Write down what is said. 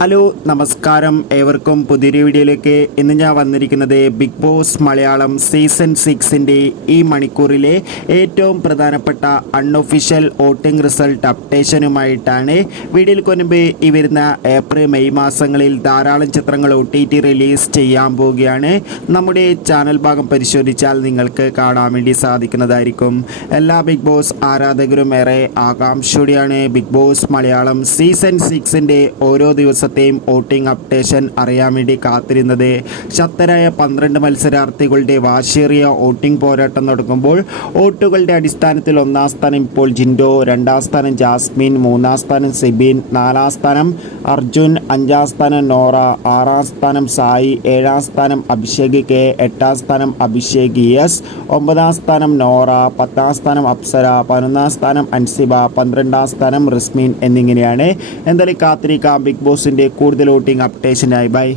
Hello നമസ്കാരം. ഏവർക്കും പുതിയൊരു വീഡിയോയിലേക്ക് ഇന്ന് ഞാൻ വന്നിരിക്കുന്നത് ബിഗ് ബോസ് മലയാളം സീസൺ സിക്സിന്റെ ഈ മണിക്കൂറിലെ ഏറ്റവും പ്രധാനപ്പെട്ട അൺഒഫീഷ്യൽ വോട്ടിംഗ് റിസൾട്ട് അപ്ഡേഷനുമായിട്ടാണ് വീഡിയോയിൽ മുൻപ് ഈ വരുന്ന ഏപ്രിൽ മെയ് മാസങ്ങളിൽ ധാരാളം ചിത്രങ്ങൾ ഒ ടി ടി റിലീസ് ചെയ്യാൻ പോവുകയാണ്. നമ്മുടെ ചാനൽ ഭാഗം പരിശോധിച്ചാൽ നിങ്ങൾക്ക് കാണാൻ വേണ്ടി സാധിക്കുന്നതായിരിക്കും. എല്ലാ ബിഗ് ബോസ് ആരാധകരും ഏറെ ആകാംക്ഷയോടെയാണ് ബിഗ് ബോസ് മലയാളം സീസൺ സിക്സിന്റെ ഓരോ ദിവസത്തെയും വോട്ടിംഗ് അപ്ഡേഷൻ അറിയാൻ വേണ്ടി കാത്തിരുന്നത്. ശക്തരായ പന്ത്രണ്ട് മത്സരാർത്ഥികളുടെ വാശേറിയ വോട്ടിംഗ് പോരാട്ടം നടക്കുമ്പോൾ വോട്ടുകളുടെ അടിസ്ഥാനത്തിൽ ഒന്നാം സ്ഥാനം ഇപ്പോൾ ജിൻഡോ രണ്ടാം സ്ഥാനം ജാസ്മിൻ മൂന്നാം സ്ഥാനം സെബിൻ നാലാം സ്ഥാനം അർജുൻ അഞ്ചാം സ്ഥാനം നോറ ആറാം സ്ഥാനം സായി ഏഴാം സ്ഥാനം അഭിഷേക് കെ എട്ടാം സ്ഥാനം അഭിഷേക് എസ് ഒമ്പതാം സ്ഥാനം നോറ പത്താം സ്ഥാനം അപ്സര പതിനൊന്നാം സ്ഥാനം അൻസിബ പന്ത്രണ്ടാം സ്ഥാനം റിസ്മീൻ എന്നിങ്ങനെയാണ്. എന്തായാലും കാത്തിരിക്കാം. ബിഗ് ബോസിന്റെ കൂടുതൽ വോട്ടിംഗ് അപ്ഡേഷനായി. ബൈ.